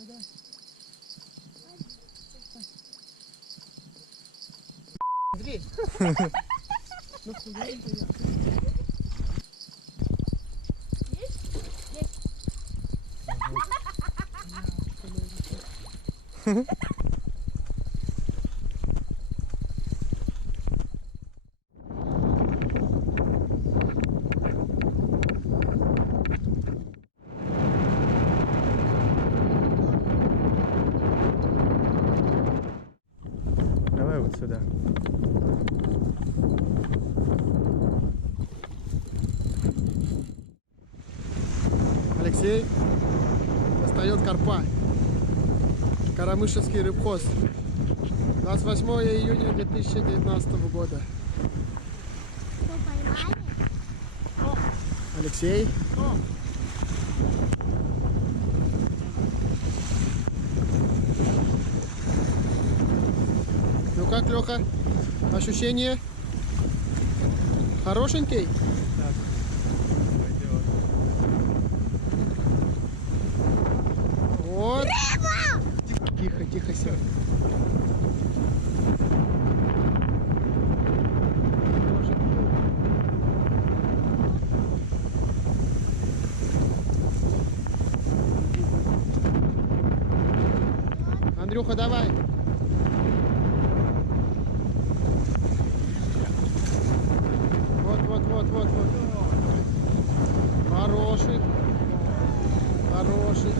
Андрей. Давай вот сюда. Алексей достает карпа. Карамышевский рыбхоз. 28 июня 2019 года. Что, поймали? Алексей. Ну как, Леха? Ощущение? Хорошенький? Так, пойдет. Вот. Тихо, тихо, все. Андрюха, давай. Вот. Хороший. Хороший.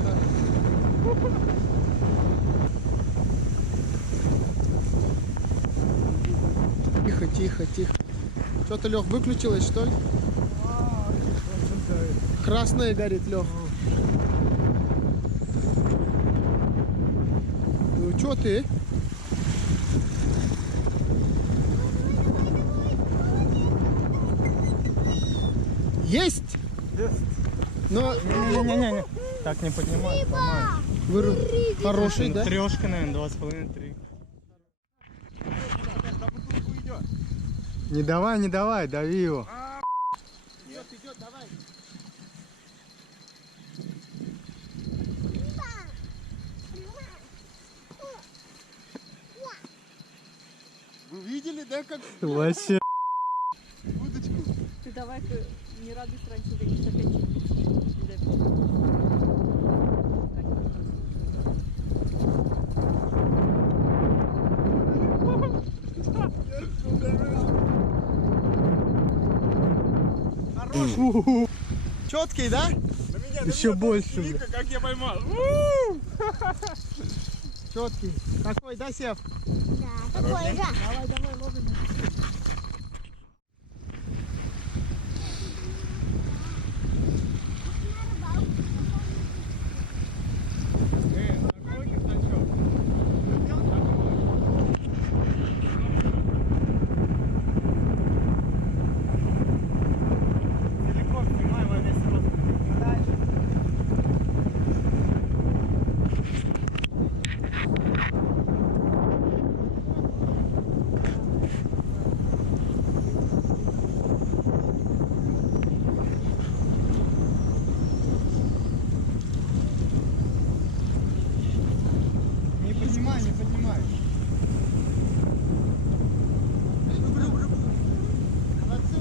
Тихо. Что-то, Лех, выключилось, что ли? Красное горит, Лех. Ну, что ты? Есть! Но Не-не-не. Так не поднимай, сломай. хороший, да? Трешка, наверное, 2,5-3. Не давай, дави его. Идет, давай. Вы видели, да, как Вообще. удочку? Ты давай-ка не радуйся раньше времени, опять Четкий, да? Еще больше. Вика, как я поймал. Четкий. Такой, да, Сев? Да, такой же. Давай, ловим. Далеко снимай во весь рост. Не поднимай. Молодцы.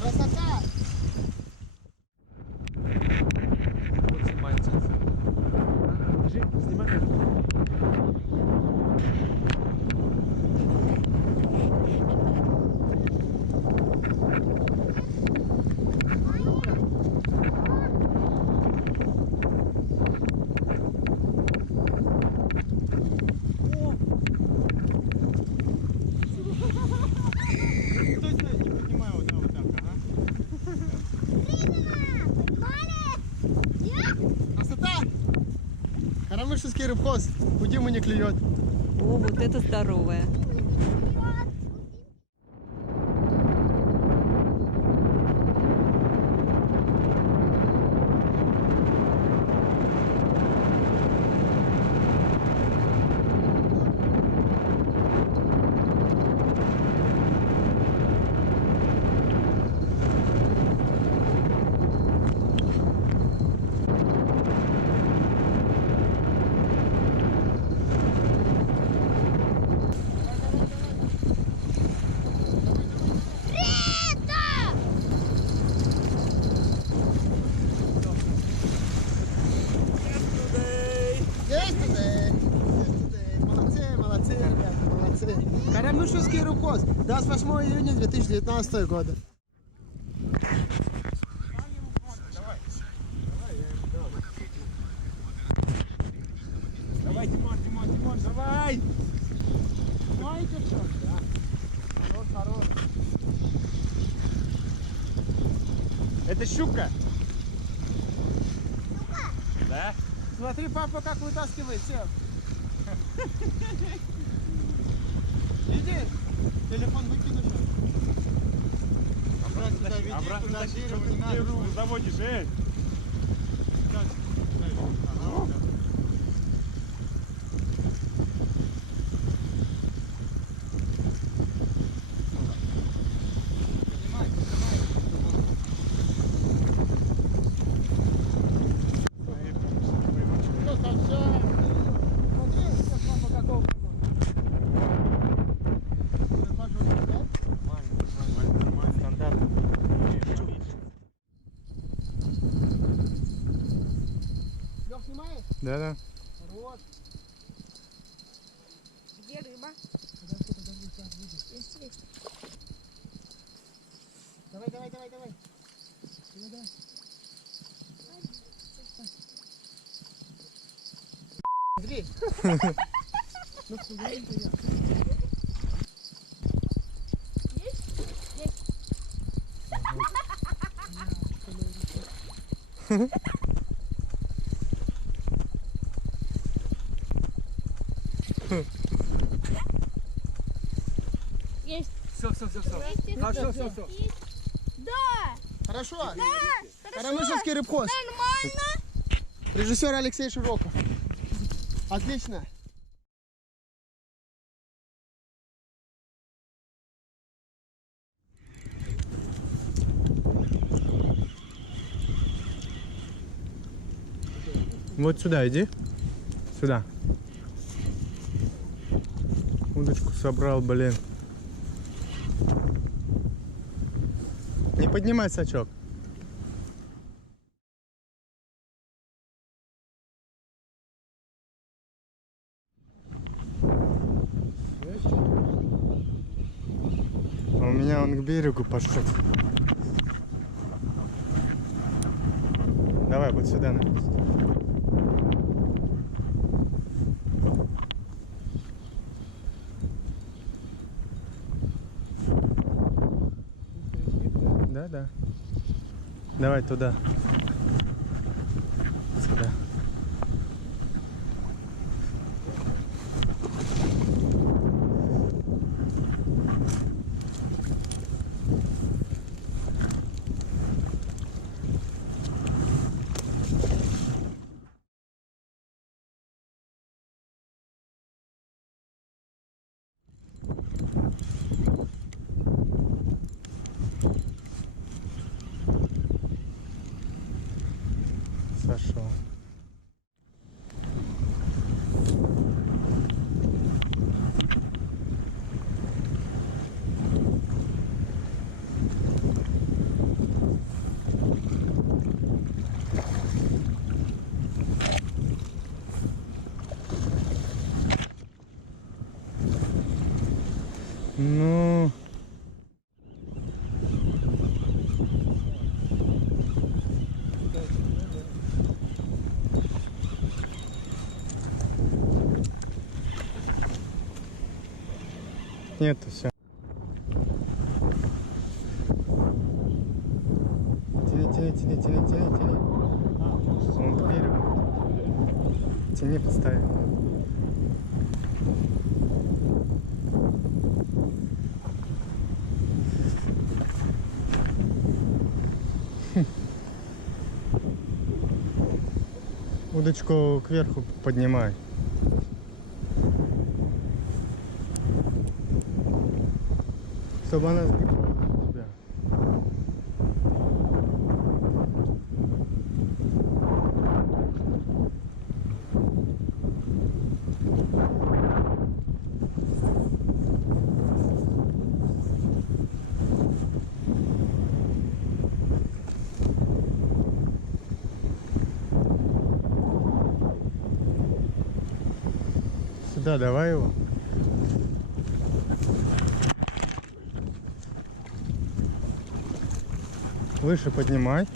Красота. Держи, снимай. Не поднимай вот так, ага. Красота. Карамышевский рыбхоз. Кудиму не клюет. О, вот это здоровая. 28 июня 2019 года. Давай, Димон, давай! Знаете что? Да. Хорош. Это щука? Да? Смотри, папа, как вытаскивает всех. Иди. Телефон выкину сейчас. Обратно тащи, что ты дерево заводишь, эй! Ну, там все. Смотри, сейчас папа какого поймал. Нормально, стандарт. Лех, снимаешь? Да. Хорош. Где рыба? Подожди, сейчас видишь. Интересно. Давай. Давай. Смотри. Ну, хуяренько я. Есть. Все. Все. Да! Хорошо. Хорошо. Коромышевский рыбхоз. Нормально. Режиссер Алексей Широков. Отлично. Вот сюда иди. Сюда. Удочку собрал, блин. Не поднимай сачок. А у меня он к берегу пошел. Давай вот сюда написано. Да. Давай туда. Сюда. Сошел. Ну... Нету, все. Тяни. Он к берегу. Тяни, поставь. Удочку кверху поднимай. Чтобы она сгибала тебя. Сюда давай его. Выше поднимай.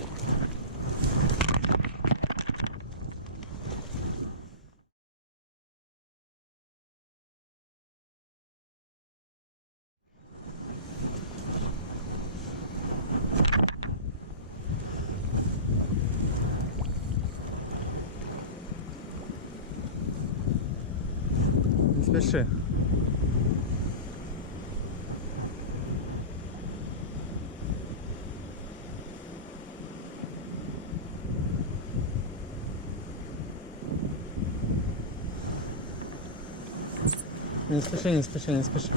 Не спеши. Не спеши, не спеши, не спеши.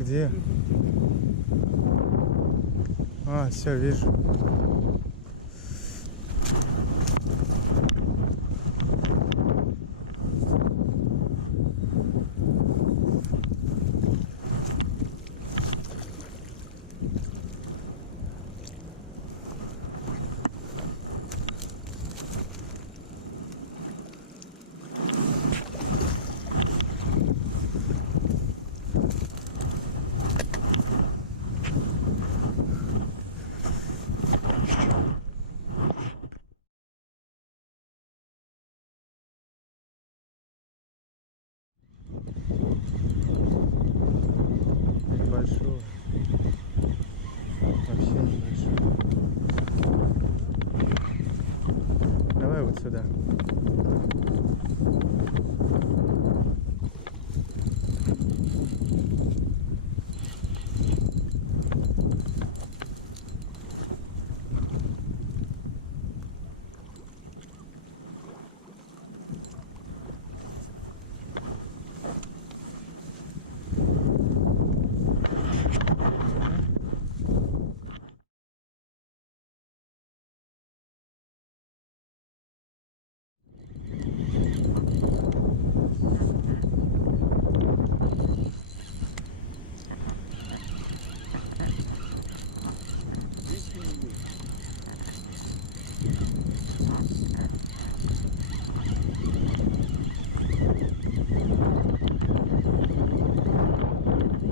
Где? А, все, вижу. Небольшой. Вообще небольшой. Давай вот сюда.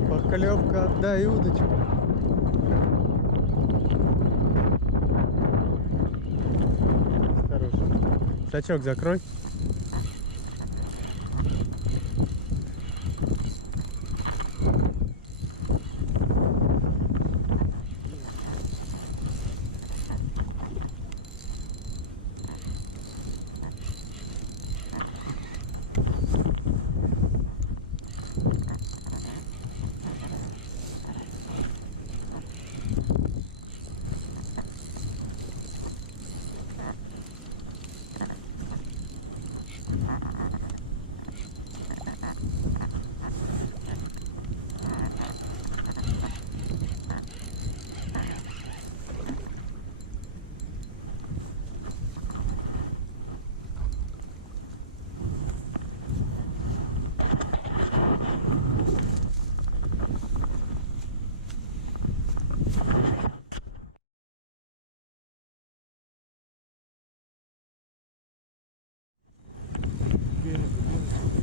Поклевка, отдай удочку. Осторожно. Сачок закрой.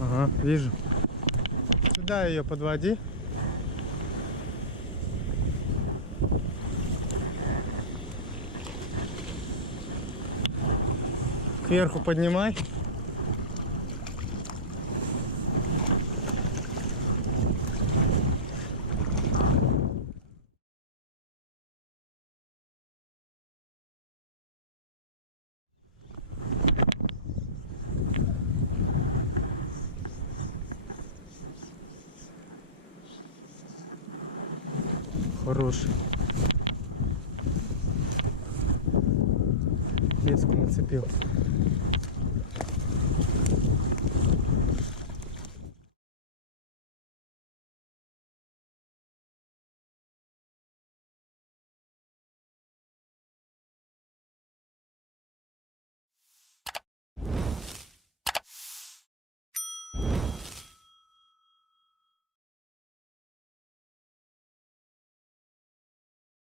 Ага, вижу. Сюда ее подводи. Кверху поднимай. Хороший. леску нацепил.